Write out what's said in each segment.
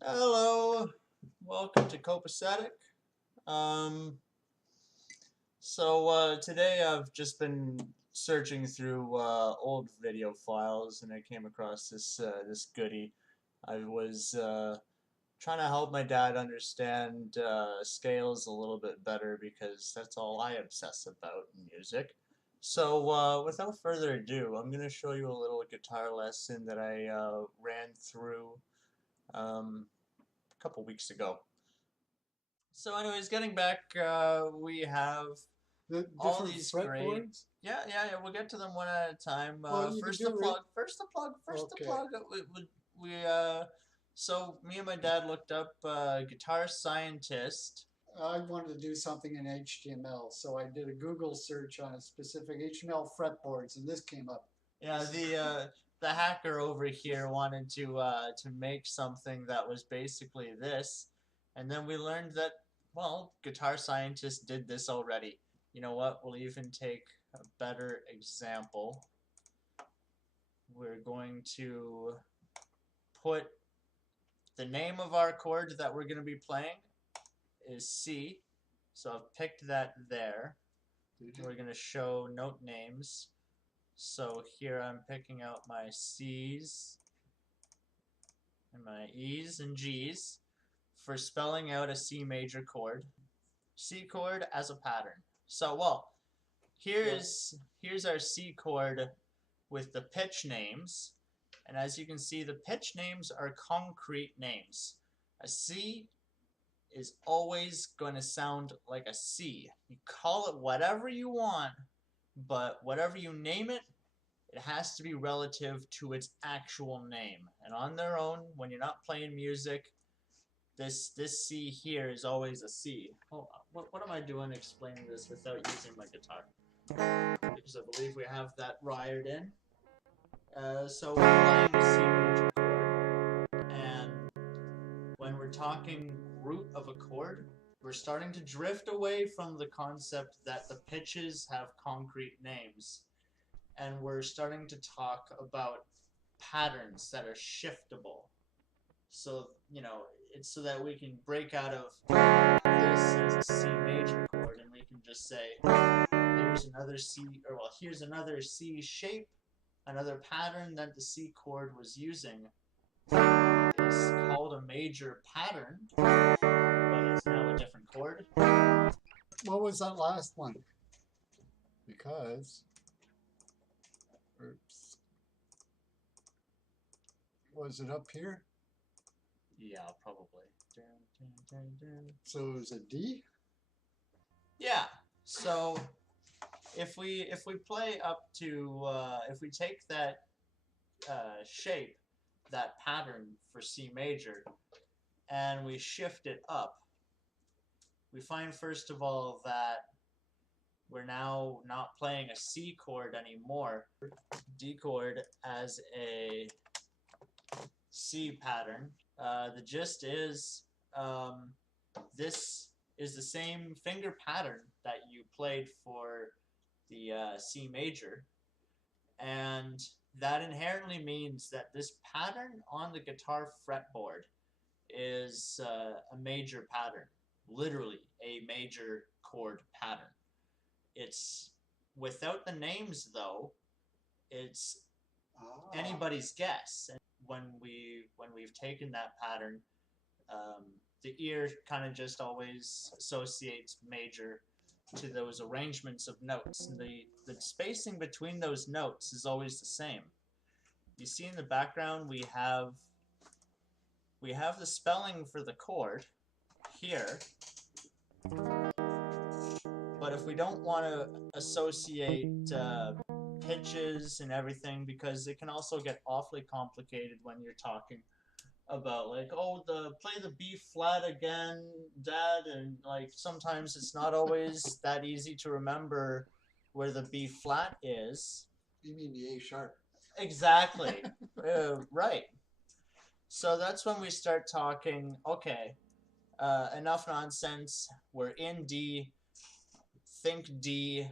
Hello, welcome to Copacetic. Um, Today I've just been searching through old video files and I came across this goodie. I was trying to help my dad understand scales a little bit better because that's all I obsess about in music. Without further ado, I'm going to show you a little guitar lesson that I ran through um, a couple weeks ago. So, anyways, getting back, we have The all different these great. fretboards? Yeah. We'll get to them one at a time. Well, you can First the do it. plug. First the plug. First the Okay. plug. So me and my dad looked up guitar scientist. I wanted to do something in HTML, so I did a Google search on a specific HTML fretboards, and this came up. Yeah, the hacker over here wanted to make something that was basically this, and then we learned that well, guitar scientists did this already. You know what? We'll even take a better example. We're going to put the name of our chord that we're going to be playing is C. So I've picked that there. We're going to show note names. So here I'm picking out my C's and my E's and G's for spelling out a C major chord. C chord as a pattern. Here's our C chord with the pitch names. And as you can see, the pitch names are concrete names. A C is always going to sound like a C. You call it whatever you want, but whatever you name it, it has to be relative to its actual name. And on their own, when you're not playing music, this C here is always a C. Hold on. What am I doing explaining this without using my guitar? Because I believe we have that wired in. So we're playing a C major chord, and when we're talking root of a chord, we're starting to drift away from the concept that the pitches have concrete names, and we're starting to talk about patterns that are shiftable. So, it's so that we can break out of this as a C major chord and we can just say, here's another C shape, another pattern that the C chord was using. It's called a major pattern, but it's now a different chord. What was that last one? Because, oops, was it up here? Yeah, probably. So it was a D? Yeah. So if we play up to if we take that shape, that pattern for C major, and we shift it up, we find first of all that we're now not playing a C chord anymore. D chord as a C pattern. The gist is this is the same finger pattern that you played for the C major, and that inherently means that this pattern on the guitar fretboard is a major pattern, literally a major chord pattern. It's without the names though, it's anybody's guess. And when we've taken that pattern, the ear kind of just always associates major to those arrangements of notes, and the spacing between those notes is always the same. You see in the background we have the spelling for the chord here, but if we don't want to associate pitches and everything, because it can also get awfully complicated when you're talking about like, oh, the play the B flat again, Dad, and like sometimes it's not always that easy to remember where the B flat is. You mean the A sharp? Exactly. Right. So that's when we start talking. Okay, enough nonsense. We're in D. Think D.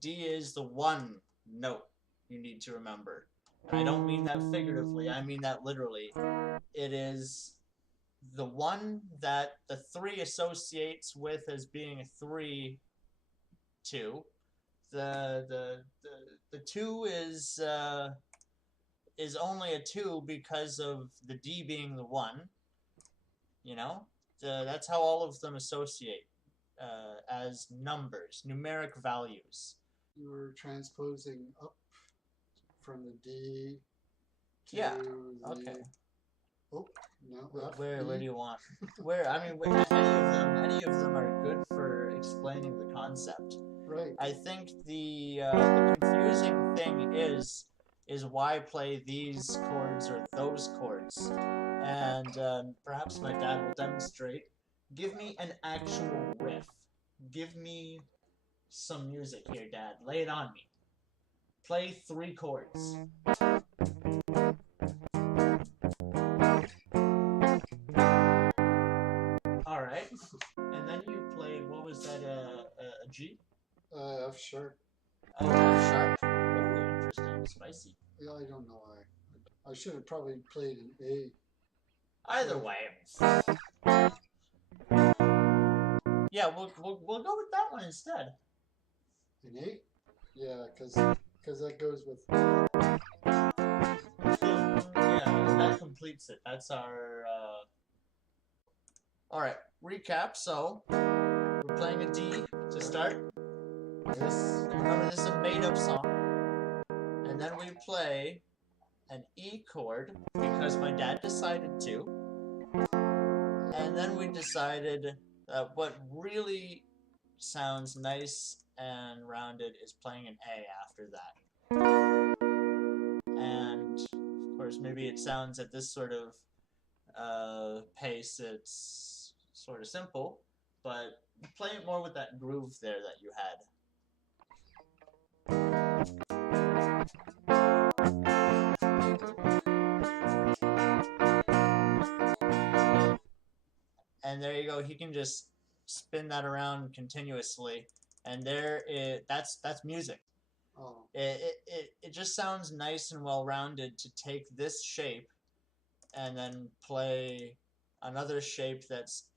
D is the one note you need to remember. And I don't mean that figuratively. I mean that literally. It is the one that the 3 associates with as being a 3, 2. The 2 is only a 2 because of the D being the 1. You know, that's how all of them associate as numbers, numeric values. You were transposing up from the D to Yeah. the. Okay. Oh, no. Where do you want? Where I mean, any of them are good for explaining the concept. Right. I think the confusing thing is why play these chords or those chords, and perhaps my dad will demonstrate. Give me an actual riff. Give me some music here, Dad. Lay it on me. Play 3 chords. All right, and then you played. What was that? A G? F sharp. Oh, F sharp. Oh, interesting. Spicy. Yeah, I don't know why. I should have probably played an A. Either way. Yeah, we'll go with that one instead. An A? Yeah, because that goes with. Yeah, that completes it. That's our. All right. Recap. So we're playing a D to start. Remember, this is a made-up song, and then we play an E chord because my dad decided to, and then we decided that what really sounds nice and rounded is playing an A after that. And of course, maybe it sounds at this sort of pace, it's sort of simple, but play it more with that groove there that you had. And there you go. He can just spin that around continuously, and that's music. Oh. It just sounds nice and well rounded to take this shape and then play another shape that's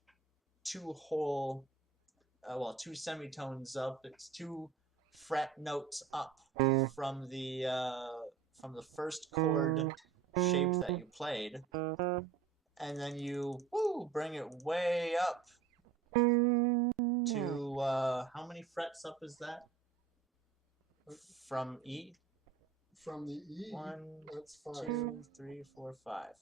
2 semitones up. It's 2 fret notes up from the first chord shape that you played, and then you bring it way up to how many frets up is that? From E? From the E, 1, that's 5. 2, 3, 4, 5.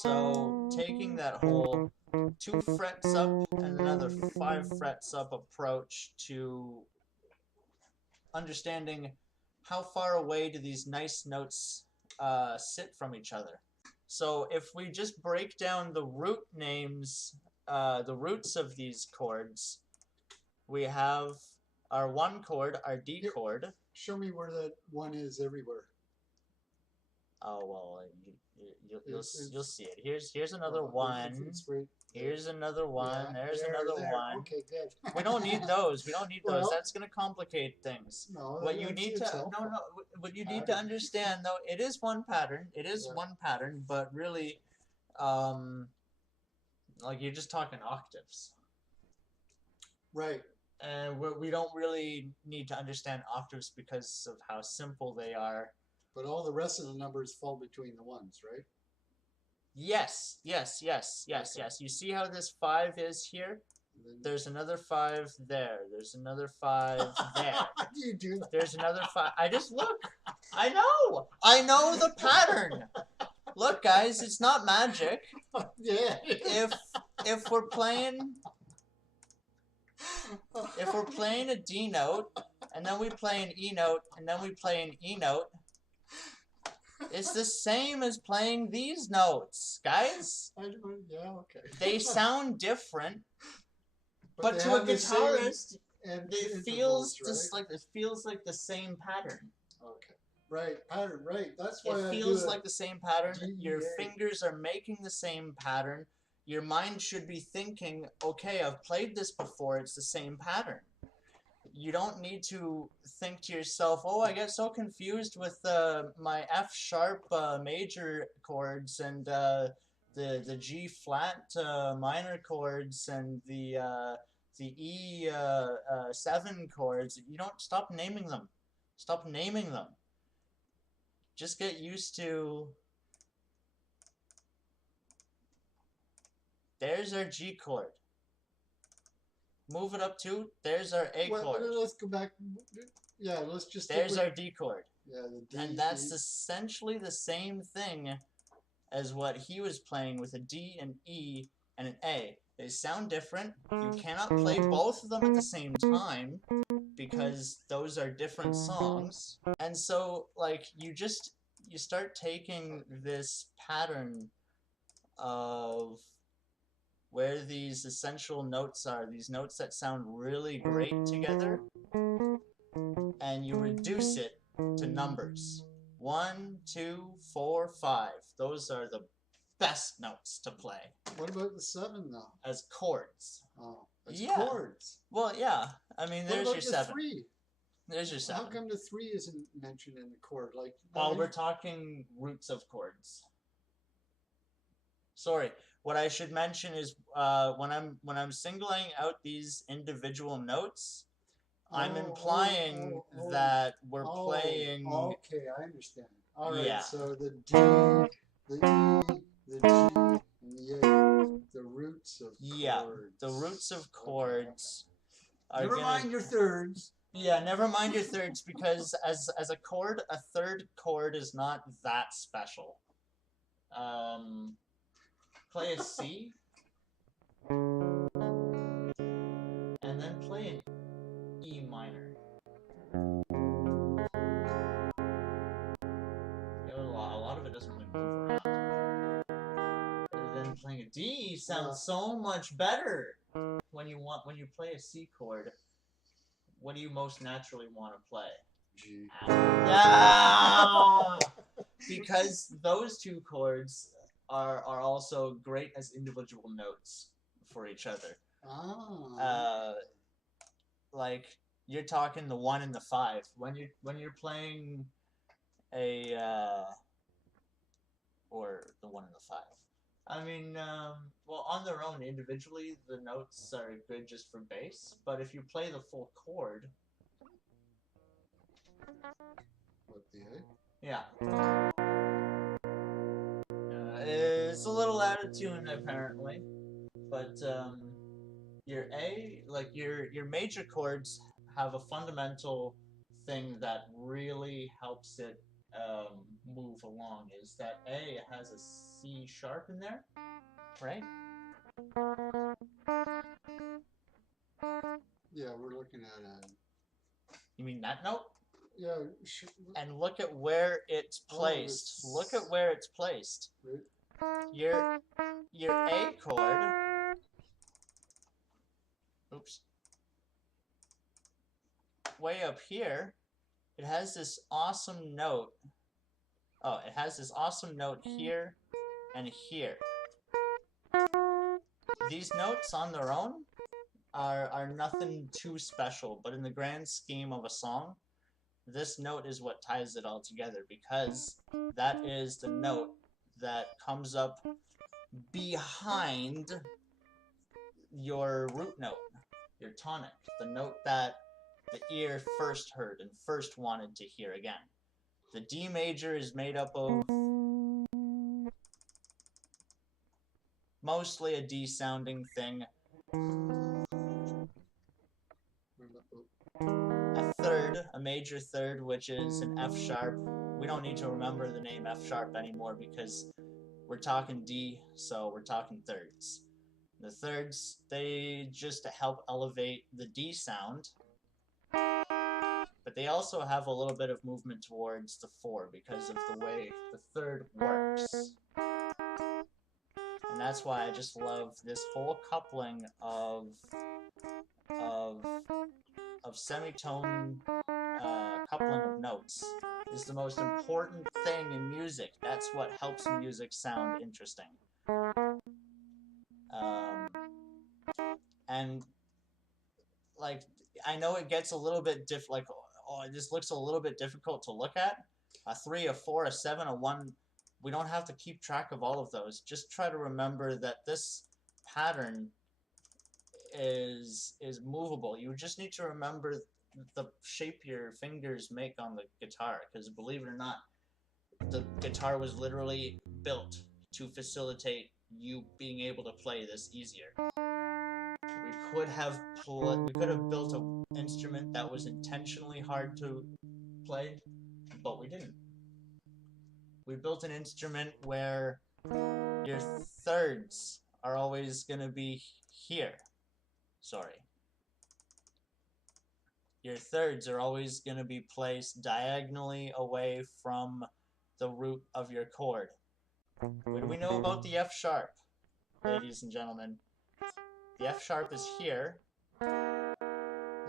So taking that whole 2 frets up and another 5 frets up approach to understanding how far away do these nice notes sit from each other. So if we just break down the root names, the roots of these chords, we have our 1 chord, our D chord. Show me where that 1 is everywhere. Oh well, you'll see it. Here's another 1. Here's another 1. Yeah, there's another 1. Okay, good. We don't need those. We don't need those. That's gonna complicate things. No, What you need to what you need to understand though, it is one pattern. It is one pattern, but really, like you're just talking octaves. Right. And we don't really need to understand octaves because of how simple they are. But all the rest of the numbers fall between the ones, right? Yes. You see how this 5 is here? There's another 5 there. There's another 5 there. How do you do that? There's another 5. I just look. I know the pattern. Look, guys, it's not magic. Yeah. If we're playing a D note, and then we play an E note, and then we play an E note, it's the same as playing these notes, guys. Yeah, okay. They sound different, but to a guitarist, it feels just like the same pattern. Okay. Right, pattern, right. That's why it feels like the same pattern. Your fingers are making the same pattern. Your mind should be thinking, okay, I've played this before, it's the same pattern. You don't need to think to yourself, oh, I get so confused with my F sharp major chords and the G flat minor chords and the E 7 chords. You don't stop naming them. Stop naming them. Just get used to. There's our G chord. Move it up to. There's our A chord. Let's go back. Yeah, let's just. There's our D chord. Yeah, the D. And that's essentially the same thing as what he was playing with a D, an E, and an A. They sound different. You cannot play both of them at the same time because those are different songs. And so, like, you start taking this pattern of where these essential notes are, these notes that sound really great together, and you reduce it to numbers. 1, 2, 4, 5. Those are the best notes to play. What about the 7 though? As chords. Oh, as yeah. chords. Well, yeah. I mean, there's your 7. 3? There's your 7. How come the 3 isn't mentioned in the chord? Like, well, we're talking roots of chords. Sorry. What I should mention is when I'm singling out these individual notes, I'm implying that we're playing. Okay, I understand. All right. Yeah. So the D, the E, the G, and the A, the roots of chords. Yeah, the roots of chords. Okay. Never mind your thirds. Yeah, never mind your thirds, because as a chord, a third chord is not that special. Play a C, and then play an E minor. A lot of it doesn't really move around. And then playing a D sounds so much better when you play a C chord. What do you most naturally want to play? G. Yeah! Because those two chords are also great as individual notes for each other. Ah. Like you're talking the 1 and the 5 when you're playing a or the 1 and the 5. I mean, well, on their own individually, the notes are good just for bass. But if you play the full chord, what, the A? Yeah. It's a little out of tune apparently, but your A, like your major chords, have a fundamental thing that really helps it move along. Is that A has a C sharp in there, right? Yeah, we're looking at a. You mean that note? Yeah. And look at where it's placed. Look at where it's placed. Right. Your A chord. Oops. Way up here, it has this awesome note. Oh, it has this awesome note here and here. These notes on their own are nothing too special, but in the grand scheme of a song, this note is what ties it all together, because that is the note that comes up behind your root note, your tonic, the note that the ear first heard and first wanted to hear again. The D major is made up of mostly a D sounding thing. A major third, which is an F sharp. We don't need to remember the name F sharp anymore because we're talking D, so we're talking thirds. The thirds, they just help elevate the D sound, but they also have a little bit of movement towards the 4 because of the way the third works. And that's why I just love this whole coupling of semitone coupling of notes is the most important thing in music. That's what helps music sound interesting. And like, I know it gets a little bit this looks a little bit difficult to look at. A 3, a 4, a 7, a 1, we don't have to keep track of all of those. Just try to remember that this pattern is movable. You just need to remember the shape your fingers make on the guitar, because believe it or not, the guitar was literally built to facilitate you being able to play this easier. We could have built an instrument that was intentionally hard to play, but we didn't. We built an instrument where your thirds are always going to be here. Sorry. Your thirds are always going to be placed diagonally away from the root of your chord. What do we know about the F sharp, ladies and gentlemen? The F sharp is here.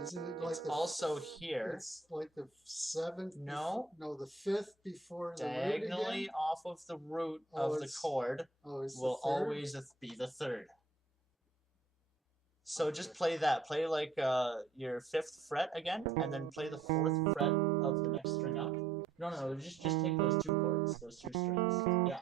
Isn't it like it's also here. It's like the seventh. No. No, the fifth before the diagonally root again? off of the root of the chord will always be the third. So just play that. Play like your 5th fret again, and then play the 4th fret of the next string up. No. Just take those 2 chords, those 2 strings. Yeah.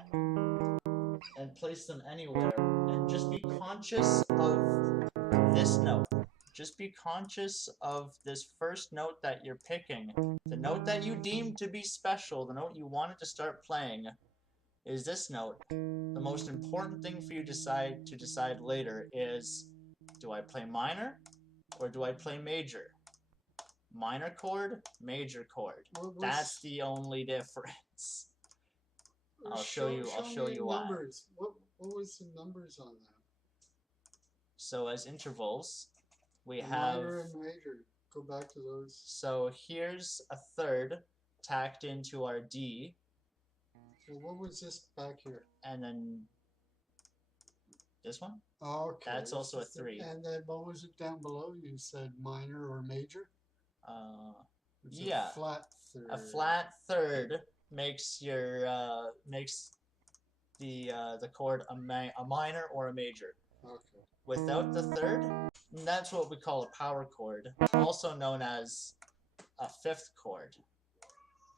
And place them anywhere. And just be conscious of this note. Just be conscious of this first note that you're picking. The note that you deem to be special, the note you wanted to start playing, is this note. The most important thing for you to decide later is, do I play minor or do I play major? Minor chord, major chord. That's the only difference. I'll show you why. Numbers. What was the numbers on that? So as intervals, we have minor and major. Go back to those. So here's a third tacked into our D. So what was this back here? And then this one? Oh, okay. That's also a 3. And then what was it down below? You said minor or major? Yeah. A flat third. A flat third makes your the chord a minor or a major. Okay. Without the third, that's what we call a power chord, also known as a 5th chord.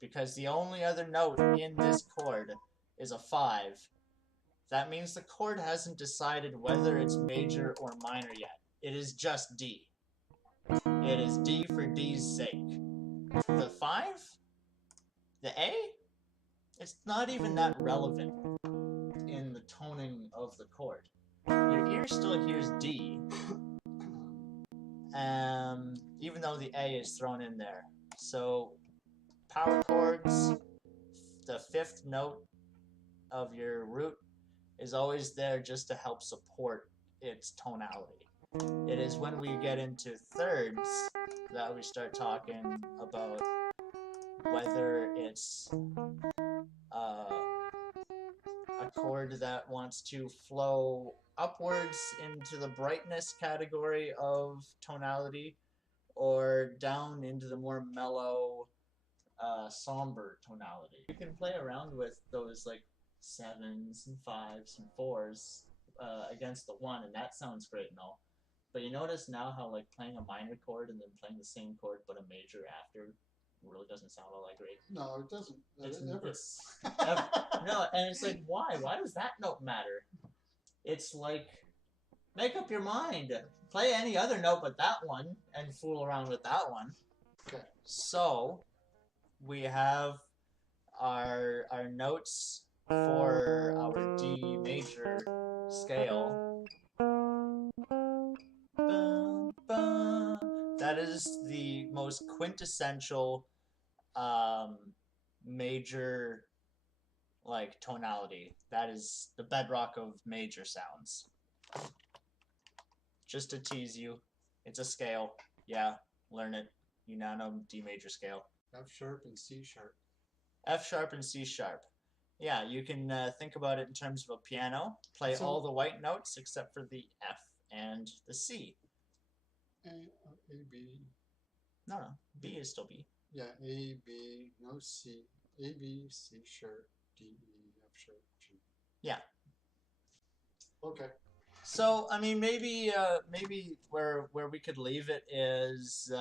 Because the only other note in this chord is a 5. That means the chord hasn't decided whether it's major or minor yet. It is just D. It is D for D's sake. The 5? The A? It's not even that relevant in the toning of the chord. Your ear still hears D, even though the A is thrown in there. So power chords, the 5th note of your root is always there just to help support its tonality. It is when we get into thirds that we start talking about whether it's a chord that wants to flow upwards into the brightness category of tonality or down into the more mellow, somber tonality. You can play around with those like 7s and 5s and 4s against the 1, and that sounds great and all. But you notice now how like playing a minor chord and then playing the same chord but a major after really doesn't sound all that great. No, it doesn't. No, and it's like, why? Why does that note matter? It's like, make up your mind. Play any other note but that one and fool around with that one. Okay. So we have our notes for our D major scale. That is the most quintessential major like tonality. That is the bedrock of major sounds. Just to tease you, it's a scale. Yeah, learn it. You now know D major scale. F sharp and C sharp. F sharp and C sharp. Yeah, you can think about it in terms of a piano. Play all the white notes except for the F and the C. A, B. No, B is still B. Yeah, A, B, no C. A, B, C sharp, D, E, F sharp, G. Yeah. Okay. So, I mean, maybe where we could leave it is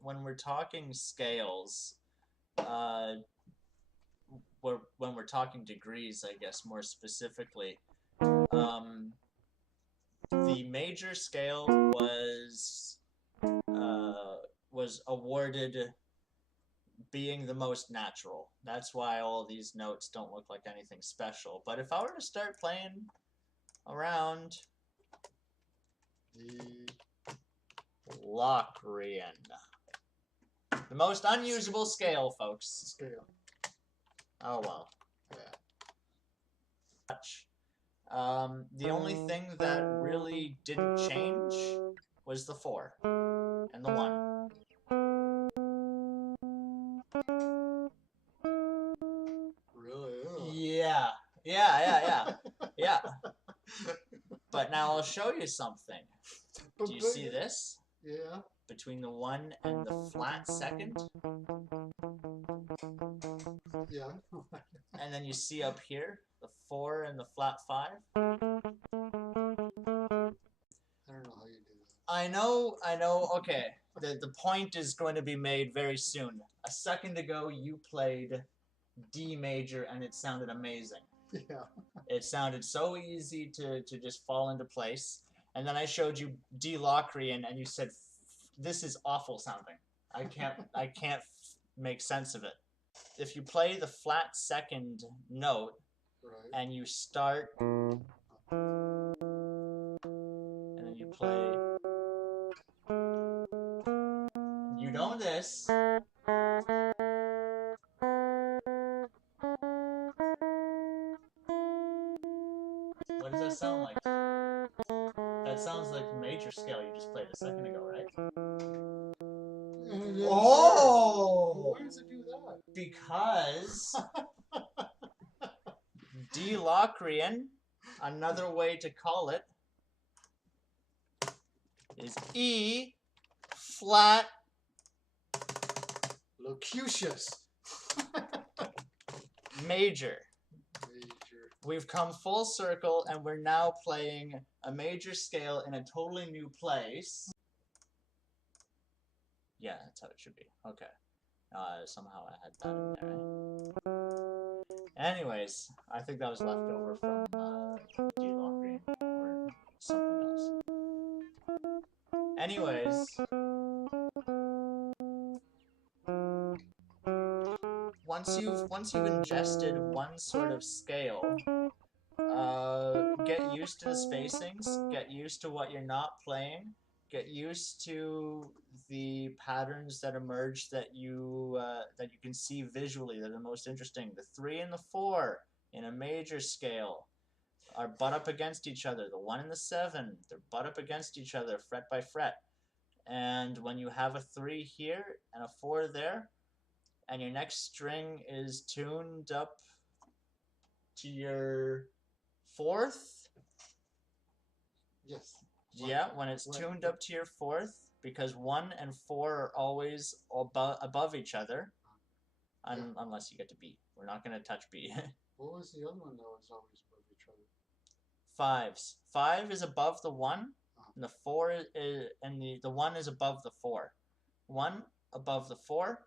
when we're talking scales, when we're talking degrees, I guess more specifically, the major scale was awarded being the most natural. That's why all these notes don't look like anything special. But if I were to start playing around the Locrian, the most unusable scale, folks. Scale. Oh well. Yeah. The only thing that really didn't change was the 4 and the 1. Really? Yeah. Yeah. But now I'll show you something. Do you see this? Yeah. Between the 1 and the flat second? Yeah. And then you see up here, the 4 and the flat 5? I don't know how you do that. I know, okay. The point is going to be made very soon. A second ago, you played D major and it sounded amazing. Yeah. It sounded so easy to just fall into place. And then I showed you D Locrian and you said, this is awful sounding. I can't make sense of it. If you play the flat second note, right, and you start, and then you play, you know this. What does that sound like? That sounds like the major scale you just played a second ago, right? Oh! Why does it do that? Because D Locrian, another way to call it, is E flat Locucious. major. We've come full circle and we're now playing a major scale in a totally new place. Yeah, that's how it should be. Okay. Somehow I had that in there. Anyways, I think that was left over from D Locrian or something else. Anyways, once you've ingested one sort of scale, get used to the spacings, get used to what you're not playing, get used to the patterns that emerge that you can see visually that are the most interesting. The 3 and the 4 in a major scale are butt up against each other. The 1 and the 7, they're butt up against each other, fret by fret. And when you have a 3 here and a 4 there, and your next string is tuned up to your 4th. Yes. Yeah, when it's tuned up to your 4th, because 1 and 4 are always above each other, unless you get to B. We're not going to touch B. What was the other one that was always above each other? 5s. 5 is above the 1, and the 4 is, and the 1 is above the 4. 1 above the 4.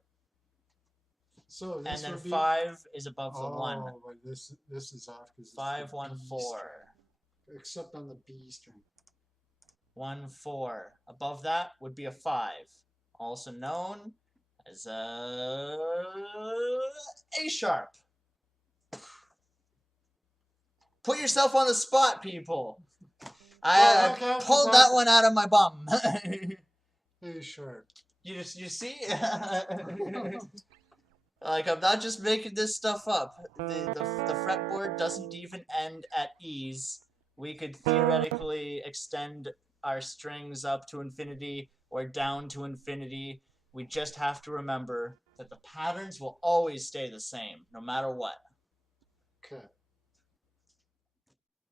So this and then would be... 5 is above the 1. Oh, but this is off because 5, 1, 4. Except on the B string. 1, 4. Above that would be a 5, also known as a sharp. Put yourself on the spot, people. I pulled that one out of my bum. A sharp. You see? Like, I'm not just making this stuff up. The fretboard doesn't even end at E's. We could theoretically extend our strings up to infinity or down to infinity. We just have to remember that the patterns will always stay the same, no matter what. Okay.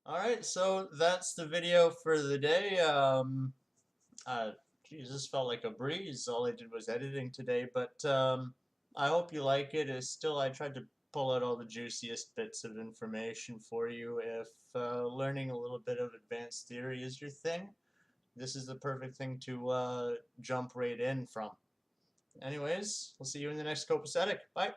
Alright, so that's the video for the day. Geez, this felt like a breeze. All I did was editing today, but I hope you like it. I tried to pull out all the juiciest bits of information for you. If learning a little bit of advanced theory is your thing, this is the perfect thing to jump right in from. Anyways, we'll see you in the next copacetic. Bye.